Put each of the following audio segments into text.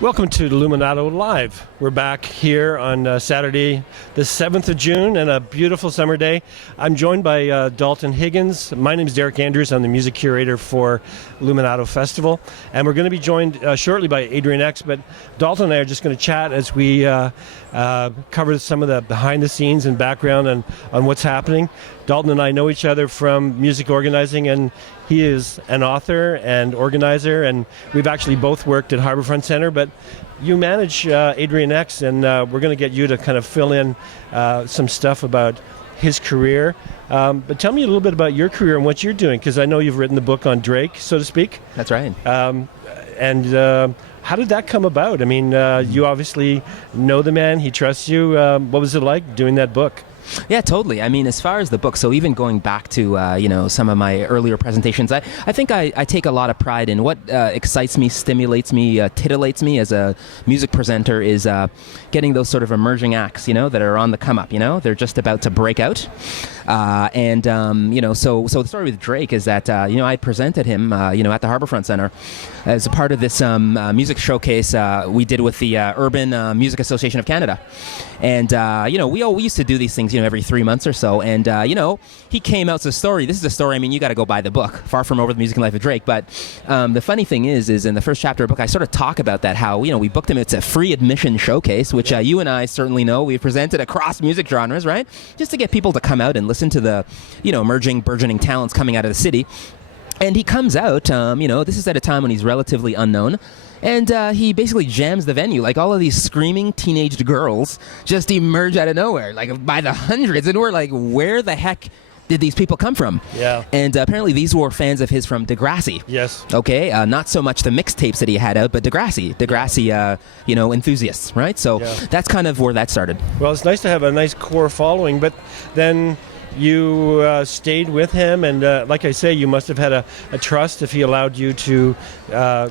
Welcome to Luminato Live. We're back here on Saturday, the 7th of June, and a beautiful summer day. I'm joined by Dalton Higgins. My name is Derek Andrews. I'm the music curator for Luminato Festival. And we're going to be joined shortly by Adrian X, but Dalton and I are just going to chat as we cover some of the behind the scenes and background on what's happening. Dalton and I know each other from music organizing, and he is an author and organizer, and we've actually both worked at Harbourfront Centre, but you manage Adrian X, and we're going to get you to kind of fill in some stuff about his career. But tell me a little bit about your career and what you're doing, because I know you've written the book on Drake, so to speak. That's right. How did that come about? I mean, you obviously know the man, he trusts you. What was it like doing that book? Yeah, totally. I mean, as far as the book, so even going back to, some of my earlier presentations, I think I take a lot of pride in what excites me, stimulates me, titillates me as a music presenter is getting those sort of emerging acts, that are on the come up, they're just about to break out. So the story with Drake is that, I presented him, at the Harbourfront Centre as a part of this music showcase we did with the Urban Music Association of Canada. And, we used to do these things, every 3 months or so. And, he came out as a story. This is a story, you got to go buy the book, Far From Over the Music and Life of Drake. But the funny thing is in the first chapter of the book, I sort of talk about that, how, we booked him. It's a free admission showcase, which you and I certainly know. We've presented across music genres, right? Just to get people to come out and listen to the, emerging, burgeoning talents coming out of the city. And he comes out, this is at a time when he's relatively unknown. And he basically jams the venue. Like, all of these screaming teenaged girls just emerge out of nowhere, like by the hundreds. And we're like, where the heck did these people come from? Yeah. And apparently these were fans of his from Degrassi. Yes. Okay. Not so much the mixtapes that he had out, but Degrassi, enthusiasts, right? So that's kind of where that started. Well, it's nice to have a nice core following, but then you stayed with him, and like I say, you must have had a trust if he allowed you to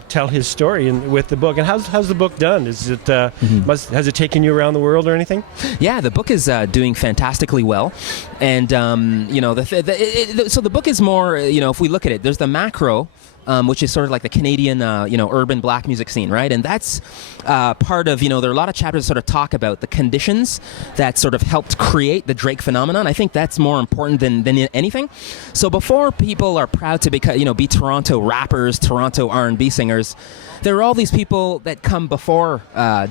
tell his story with the book. And how's the book done? Is it has it taken you around the world or anything? Yeah, the book is doing fantastically well, and so the book is more, if we look at it, there's the macro. Which is sort of like the Canadian, urban black music scene, right? And that's part of, there are a lot of chapters that sort of talk about the conditions that sort of helped create the Drake phenomenon. I think that's more important than anything. So before people are proud to be Toronto rappers, Toronto R&B singers, there are all these people that come before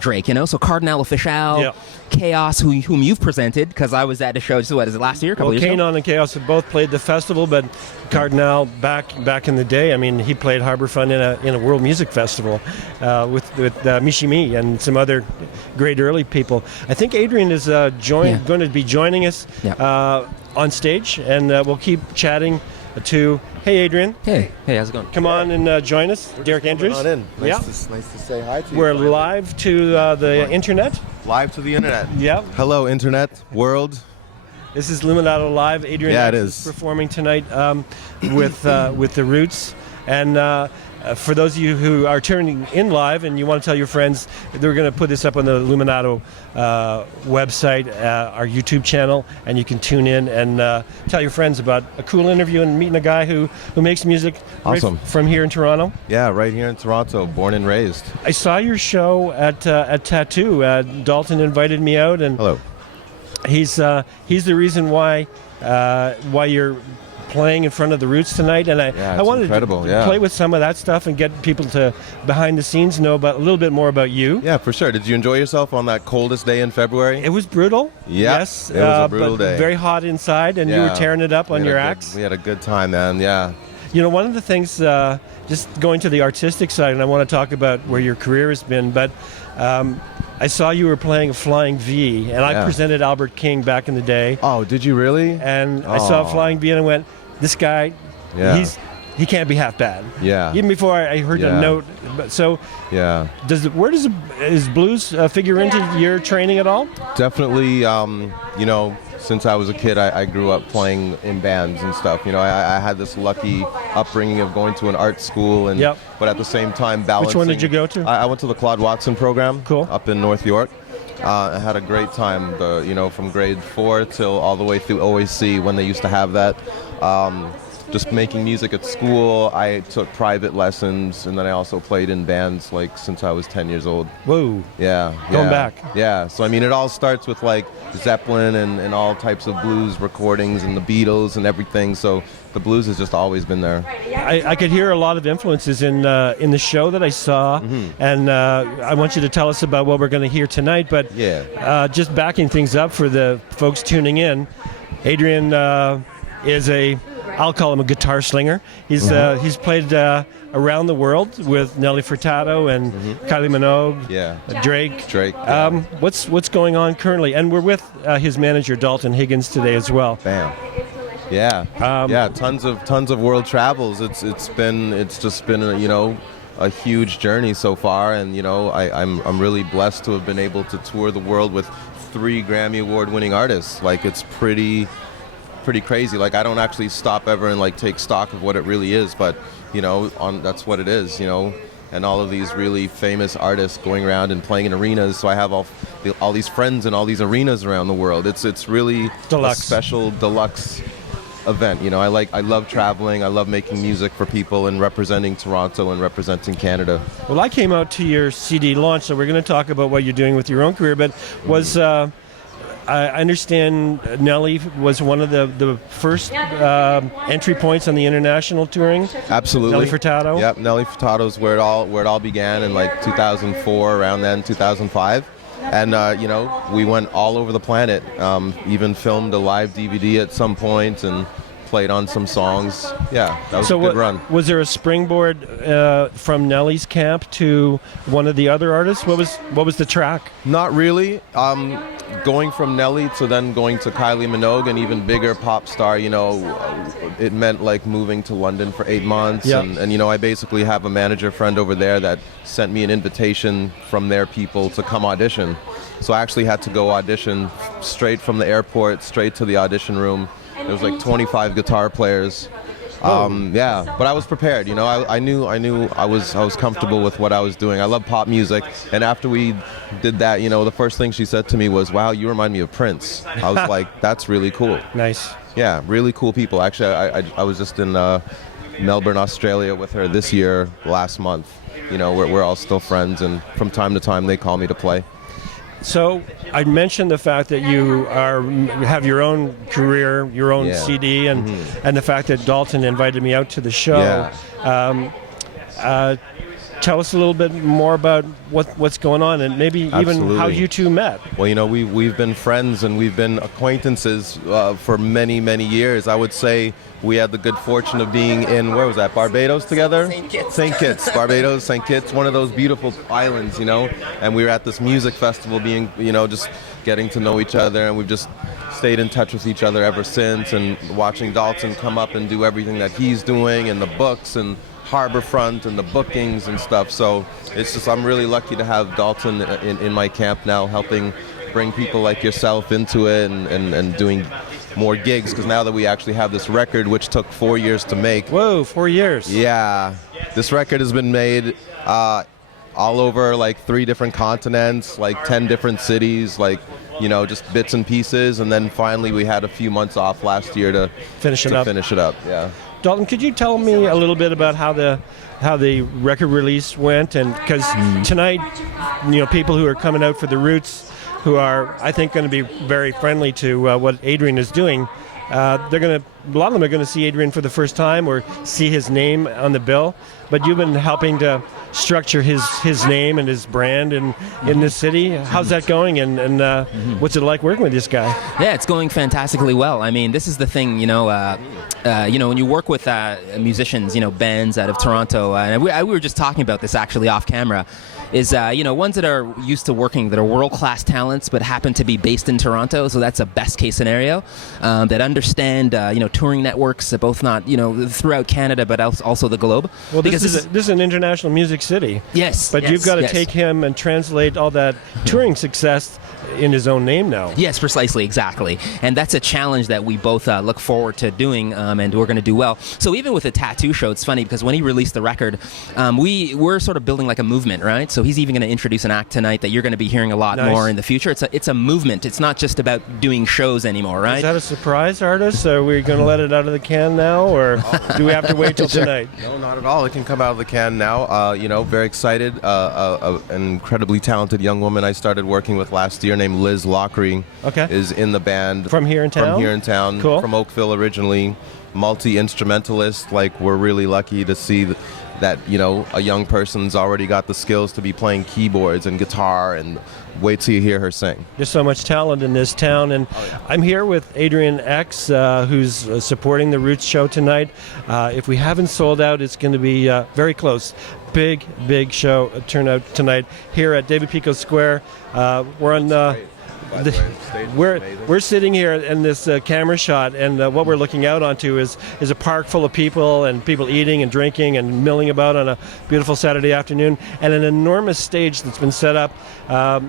Drake, so Cardinal Official, Chaos, whom you've presented, because I was at a show, what is it, last year? A couple years ago? Kanon and Chaos have both played the festival, but Cardinal back in the day, I mean, he played Harbourfront in a World Music Festival with Mishimi and some other great early people. I think Adrian is going to be joining us on stage, and we'll keep chatting to. Hey, Adrian. Hey, how's it going? Come on and join us. Derek Andrews. Come on in. Nice to say hi to you. We're live to the internet. Live to the internet. Yep. Hello, internet world. This is Luminato Live. Adrian X is performing tonight with the Roots. And for those of you who are turning in live and you want to tell your friends, they're going to put this up on the Luminato website, our YouTube channel, and you can tune in and tell your friends about a cool interview and meeting a guy who makes music awesome. Right from here in Toronto. Yeah, right here in Toronto, born and raised. I saw your show at Tattoo. Dalton invited me out, and hello. He's the reason why you're playing in front of the Roots tonight, and I wanted to play with some of that stuff and get people to behind the scenes know about a little bit more about you. Yeah, for sure. Did you enjoy yourself on that coldest day in February? It was brutal. Yeah, yes, it was a brutal day. Very hot inside, and you were tearing it up on your acts. We had a good time, man. Yeah. One of the things, just going to the artistic side, and I want to talk about where your career has been, but I saw you were playing Flying V, and I presented Albert King back in the day. Oh, did you really? And I saw Flying V, and I went, this guy, he can't be half bad. Yeah. Even before I heard a note. So where does blues figure into your training at all? Definitely, since I was a kid, I grew up playing in bands and stuff. I had this lucky upbringing of going to an art school, and but at the same time balancing. Which one did you go to? I went to the Claude Watson program. Cool. Up in North York. I had a great time, from grade 4 till all the way through OAC when they used to have that. just making music at school. I took private lessons, and then I also played in bands like since I was 10 years old. Whoa. Yeah. Going back. Yeah. So I mean, it all starts with like Zeppelin and all types of blues recordings and the Beatles and everything. So the blues has just always been there. I could hear a lot of influences in the show that I saw, and I want you to tell us about what we're going to hear tonight. But just backing things up for the folks tuning in, Adrian is I'll call him a guitar slinger. He's played around the world with Nelly Furtado and Kylie Minogue, Drake. What's going on currently? And we're with his manager Dalton Higgins today as well. Bam. Yeah. Tons of world travels. It's just been a huge journey so far, and I'm really blessed to have been able to tour the world with 3 Grammy Award-winning artists. Like, it's pretty crazy. Like, I don't actually stop ever and like take stock of what it really is, but that's what it is. And all of these really famous artists going around and playing in arenas. So I have all these friends in all these arenas around the world. It's really deluxe. A special deluxe event. I love traveling. I love making music for people and representing Toronto and representing Canada. Well, I came out to your CD launch, so we're going to talk about what you're doing with your own career, but I understand Nelly was one of the first entry points on the international touring. Absolutely. Nelly Furtado. Yep, Nelly Furtado is where it all began in like 2004, around then, 2005. And we went all over the planet. Even filmed a live DVD at some point and played on some songs. Yeah, that was a good run. Was there a springboard from Nelly's camp to one of the other artists? What was the track? Not really. Going from Nelly to then going to Kylie Minogue, an even bigger pop star, it meant like moving to London for 8 months. Yep. And I basically have a manager friend over there that sent me an invitation from their people to come audition. So I actually had to go audition straight from the airport, straight to the audition room. There was like 25 guitar players. But I was prepared. I knew I was comfortable with what I was doing. I love pop music, and after we did that, the first thing she said to me was, "Wow, you remind me of Prince." I was like, "That's really cool." Nice. Yeah, really cool people. Actually, I was just in Melbourne, Australia with her this year, last month. We're all still friends, and from time to time they call me to play. So I mentioned the fact that you have your own career, your own CD, and the fact that Dalton invited me out to the show. Yeah. Tell us a little bit more about what's going on, and maybe even how you two met. Well, we've been friends and we've been acquaintances for many, many years. I would say we had the good fortune of being in, where was that, Barbados together? St. Kitts. Barbados, St. Kitts, one of those beautiful islands, and we were at this music festival being, just getting to know each other, and we've just stayed in touch with each other ever since, and watching Dalton come up and do everything that he's doing, and the books and Harborfront and the bookings and stuff. So it's just, I'm really lucky to have Dalton in my camp now, helping bring people like yourself into it and doing more gigs, because now that we actually have this record, which took 4 years to make. Whoa, 4 years. Yeah. This record has been made all over like 3 different continents, like 10 different cities, like, just bits and pieces. And then finally we had a few months off last year to finish it up. Yeah. Dalton, could you tell me a little bit about how the record release went? And because tonight, people who are coming out for the Roots, who are, I think, going to be very friendly to what Adrian is doing, a lot of them are going to see Adrian for the first time or see his name on the bill. But you've been helping to structure his name and his brand in this city. How's that going, and what's it like working with this guy? Yeah, it's going fantastically well. I mean, this is the thing, when you work with musicians, bands out of Toronto, and we were just talking about this actually off camera, is ones that are used to working, that are world-class talents but happen to be based in Toronto, so that's a best case scenario, that understand touring networks, both not throughout Canada but also the globe. Well, this is an international music city. Yes. But you've got to take him and translate all that touring success in his own name now. Yes, precisely, exactly. And that's a challenge that we both look forward to doing, and we're going to do well. So even with the tattoo show, it's funny because when he released the record, we're sort of building like a movement, right? So he's even going to introduce an act tonight that you're going to be hearing a lot more in the future. It's a movement. It's not just about doing shows anymore, right? Is that a surprise, artist? Are we going to let it out of the can now, or do we have to wait till tonight? No, not at all. It can come out of the can now. Very excited. An incredibly talented young woman I started working with last year named Liz Lockery is in the band. From here in town? From here in town. Cool. From Oakville originally. Multi-instrumentalist. Like, we're really lucky to see that, a young person's already got the skills to be playing keyboards and guitar, and wait till you hear her sing. There's so much talent in this town, and I'm here with Adrian X, who's supporting the Roots show tonight. If we haven't sold out, it's going to be very close. Big show turnout tonight here at David Pico Square. We're on. We're sitting here in this camera shot, and what we're looking out onto is a park full of people and people eating and drinking and milling about on a beautiful Saturday afternoon, and an enormous stage that's been set up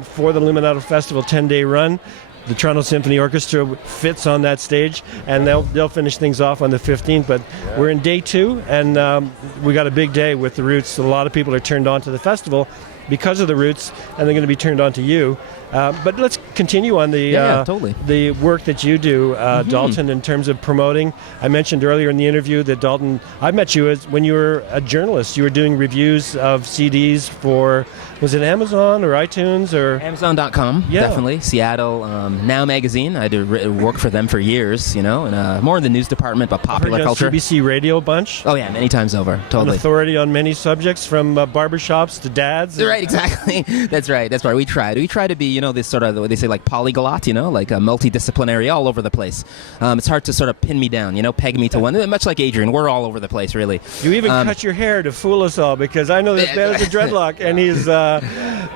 for the Luminato Festival 10-day run. The Toronto Symphony Orchestra fits on that stage, and they'll finish things off on the 15th. But we're in day 2, and we got a big day with the Roots. A lot of people are turned on to the festival because of the Roots, and they're going to be turned on to you. But let's continue on the work that you do, Dalton, in terms of promoting. I mentioned earlier in the interview that Dalton, I met you when you were a journalist. You were doing reviews of CDs for, was it Amazon or iTunes or? Amazon.com, definitely. Seattle, Now Magazine. I did work for them for years, and more in the news department, but popular culture. CBC Radio bunch. Oh yeah, many times over, totally. An authority on many subjects, from barbershops to dads. Right, exactly. That's right. We try to be, this sort of, what they say, like polyglot, like a multidisciplinary, all over the place. It's hard to sort of pin me down, peg me to one. Much like Adrian, we're all over the place, really. You even cut your hair to fool us all, because I know this man is a dreadlock, and he's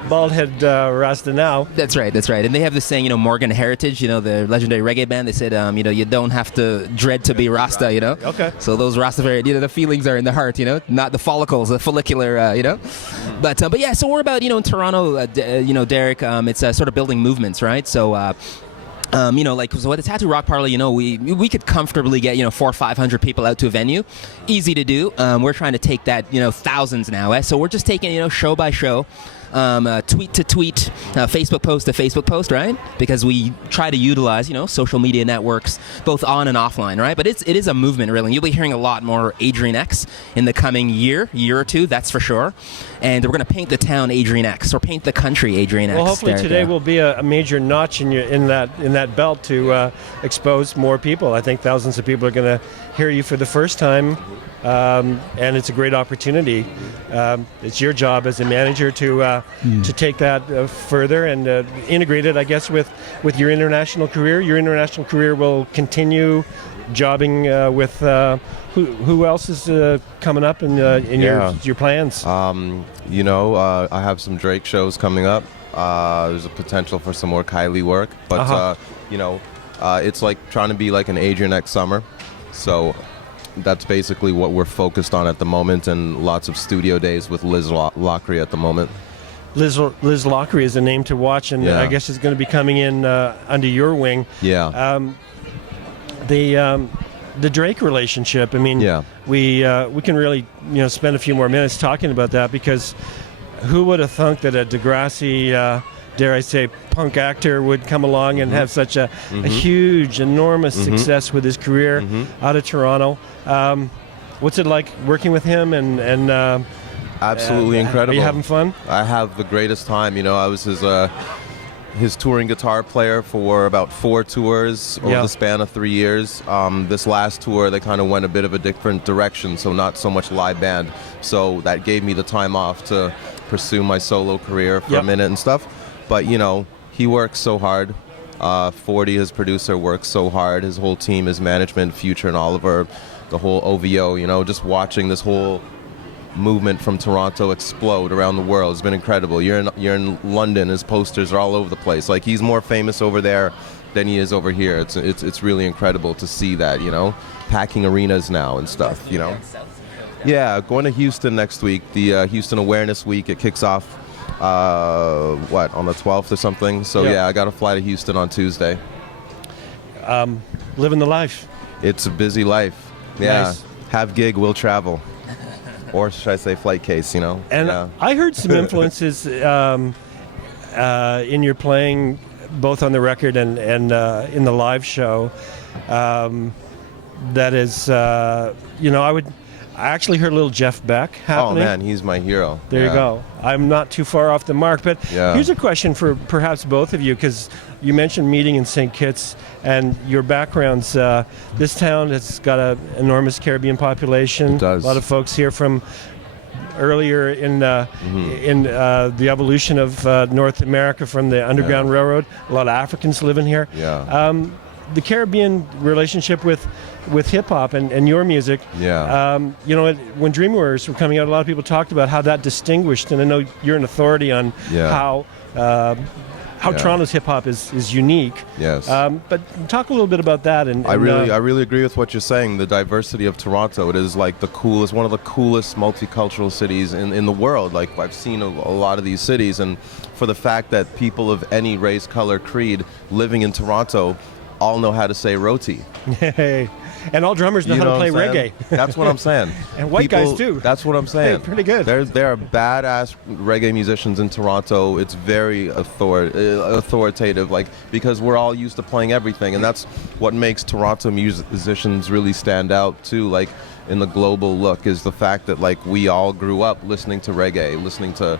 bald head Rasta now. That's right. And they have this saying, Morgan Heritage, the legendary reggae band. They said, you don't have to dread to be Rasta, Okay. So those Rastafarian, the feelings are in the heart, not the follicles, the follicular, But yeah, so we're about, in Toronto, Derek, it's sort of building movements, right? So, so what the Tattoo Rock Parlor, we could comfortably get, 400 or 500 people out to a venue. Easy to do. We're trying to take that, thousands now. So we're just taking, show by show. Tweet to tweet, Facebook post to Facebook post, right? Because we try to utilize, social media networks, both on and offline, right? But it is a movement, really. And you'll be hearing a lot more Adrian X in the coming year or two, that's for sure. And we're going to paint the town Adrian X, or paint the country Adrian X. Well, hopefully today will be a major notch in that belt to expose more people. I think thousands of people are going to hear you for the first time. And it's a great opportunity. It's your job as a manager to take that further and integrate it, I guess, with your international career. Your international career will continue jobbing with who else is coming up in your plans? I have some Drake shows coming up. There's a potential for some more Kylie work, but it's like trying to be like an Adrian X summer. So that's basically what we're focused on at the moment, and lots of studio days with Liz Lockery at the moment. Liz Lockery is a name to watch, and I guess is going to be coming in under your wing. Yeah. The Drake relationship. I mean, we can really spend a few more minutes talking about that, because who would have thunk that a Degrassi, dare I say, punk actor would come along and have such a huge, enormous success with his career out of Toronto. What's it like working with him? And absolutely incredible. Are you having fun? I have the greatest time. I was his touring guitar player for about 4 tours over the span of 3 years. This last tour, they kind of went a bit of a different direction, so not so much live band. So that gave me the time off to pursue my solo career for a minute and stuff. But, he works so hard. 40, his producer, works so hard. His whole team, his management, Future and Oliver, the whole OVO, just watching this whole movement from Toronto explode around the world has been incredible. You're in London, his posters are all over the place. Like, he's more famous over there than he is over here. It's really incredible to see that, packing arenas now and stuff, Yeah, going to Houston next week, the Houston Awareness Week. It kicks off on the 12th or something. So I got to fly to Houston on Tuesday. Living the life. It's a busy life. Yeah. Nice. Have gig, we'll travel. or should I say flight case, you know? And yeah. I heard some influences in your playing, both on the record and in the live show. That is, I actually heard a little Jeff Beck happening. Oh man, he's my hero. There you go. I'm not too far off the mark, but Yeah. here's a question for perhaps both of you, because you mentioned meeting in St. Kitts and your backgrounds. This town has got an enormous Caribbean population. It does. A lot of folks here from earlier in the evolution of North America from the Underground Railroad. A lot of Africans living here. Yeah. The Caribbean relationship with hip hop and your music. Yeah. When Dream Warriors were coming out, a lot of people talked about how that distinguished, and I know you're an authority on how Toronto's hip hop is unique. Yes. But talk a little bit about that. And I really agree with what you're saying. The diversity of Toronto, it is like one of the coolest multicultural cities in the world. Like I've seen a lot of these cities, and for the fact that people of any race, color, creed living in Toronto all know how to say roti. Hey. And all drummers know how to play reggae. That's what I'm saying. And white guys too. That's what I'm saying. Hey, pretty good. There are badass reggae musicians in Toronto. It's very authoritative, like, because we're all used to playing everything, and that's what makes Toronto musicians really stand out too. Like in the global look is the fact that like we all grew up listening to reggae, listening to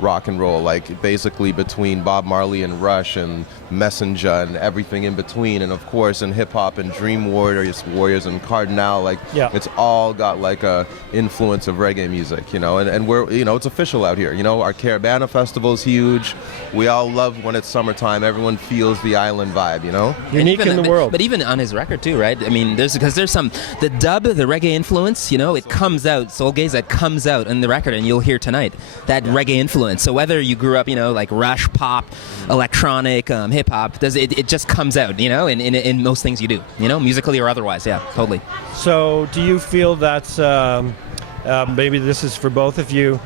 rock and roll, like basically between Bob Marley and Rush and Messenger and everything in between, and of course in hip hop and Dream Warriors and Cardinal, like it's all got like a influence of reggae music, and we're it's official out here. Our Caravana Festival is huge. We all love when it's summertime. Everyone feels the island vibe, Unique in the world. But even on his record too, right? I mean, there's some the dub, the reggae influence, it comes out. Soulgazer comes out in the record, and you'll hear tonight that reggae influence. So whether you grew up, like Rush, pop, electronic, hip hop, it just comes out, in most things you do, musically or otherwise. Yeah, totally. So do you feel that's maybe this is for both of you?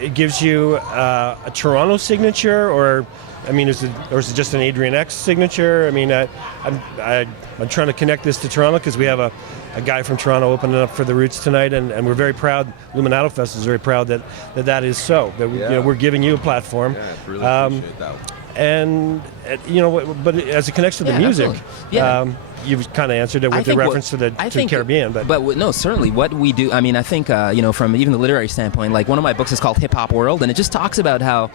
It gives you a Toronto signature, or is it just an Adrian X signature? I mean, I'm trying to connect this to Toronto because we have a guy from Toronto opening up for the Roots tonight, and we're very proud. Luminato Festival is very proud that is so. That we're giving you a platform. Yeah, really appreciate that. And but as it connects to the music, you've kind of answered it with the reference to the Caribbean. But no, certainly what we do. I mean, I think from even the literary standpoint, like one of my books is called Hip Hop World, and it just talks about how.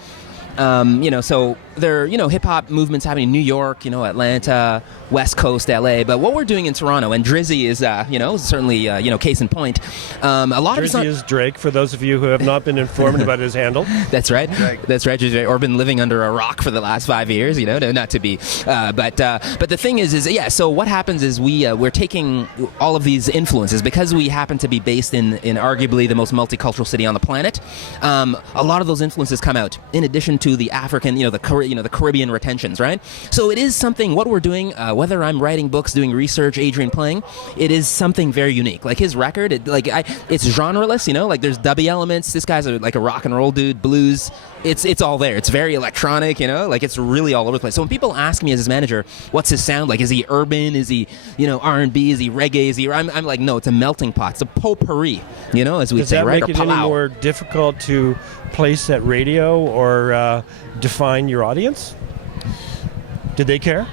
So there are, hip hop movements happening in New York, Atlanta, West Coast, LA. But what we're doing in Toronto, and Drizzy is, certainly, case in point. A lot of Drizzy is Drake, for those of you who have not been informed about his handle. That's right. That's right. Drizzy, or been living under a rock for the last 5 years, not to be. But the thing is so what happens is we're taking all of these influences because we happen to be based in arguably the most multicultural city on the planet. A lot of those influences come out in addition to the African, the Caribbean retentions, right? So it is something, what we're doing, whether I'm writing books, doing research, Adrian playing, it is something very unique. Like his record, it's genreless, like there's dubby elements. This guy's like a rock and roll dude, blues. It's all there. It's very electronic, like it's really all over the place. So when people ask me as his manager, what's his sound like? Is he urban? Is he, R&B? Is he reggae? Is he? I'm like, no, it's a melting pot. It's a potpourri, as we say, right? Does that make it any more difficult to place at radio or define your audience? Did they care?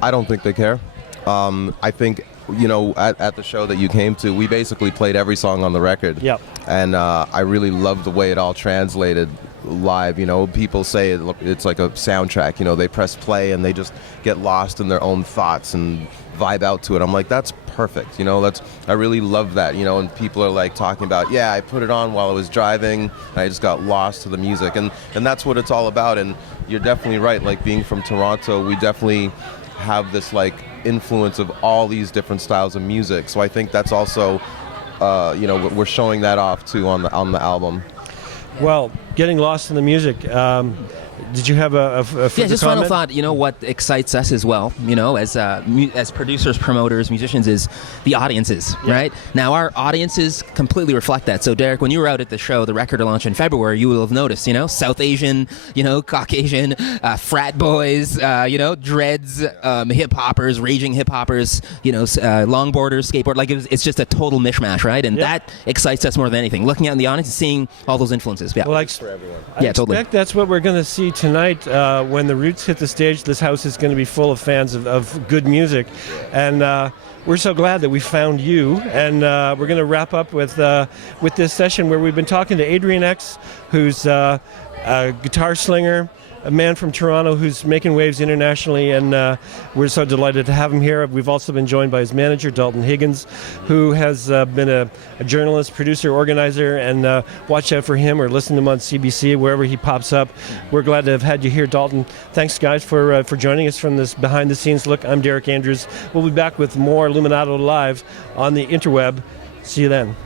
I don't think they care. I think at the show that you came to, we basically played every song on the record. Yep. And I really loved the way it all translated live. People say it's like a soundtrack. They press play and they just get lost in their own thoughts and vibe out to it. I'm like, that's perfect. I really love that. And people are like talking about, I put it on while I was driving. And I just got lost to the music, and that's what it's all about. And you're definitely right. Like being from Toronto, we definitely have this like influence of all these different styles of music. So I think that's also, we're showing that off too on the album. Well, getting lost in the music. did you have a further just comment? final thought. You know what excites us as well, you know, as producers, promoters, musicians, is the audiences, right? Now our audiences completely reflect that. So Derek, when you were out at the show, the record launch in February, you will have noticed, you know, South Asian, you know, Caucasian, frat boys, you know, dreads, hip hoppers, raging hip hoppers, you know, longboarders, skateboard. Like it's just a total mishmash, right? And that excites us more than anything. Looking out in the audience and seeing all those influences. Yeah, well, I totally. expect that's what we're going to see tonight. When the Roots hit the stage, this house is going to be full of fans of good music, and we're so glad that we found you. And we're going to wrap up with this session where we've been talking to Adrian X, who's a guitar slinger, a man from Toronto who's making waves internationally, and we're so delighted to have him here. We've also been joined by his manager, Dalton Higgins, who has been a journalist, producer, organizer, and watch out for him or listen to him on CBC, wherever he pops up. We're glad to have had you here, Dalton. Thanks, guys, for joining us from this behind-the-scenes look. I'm Derek Andrews. We'll be back with more Luminato Live on the interweb. See you then.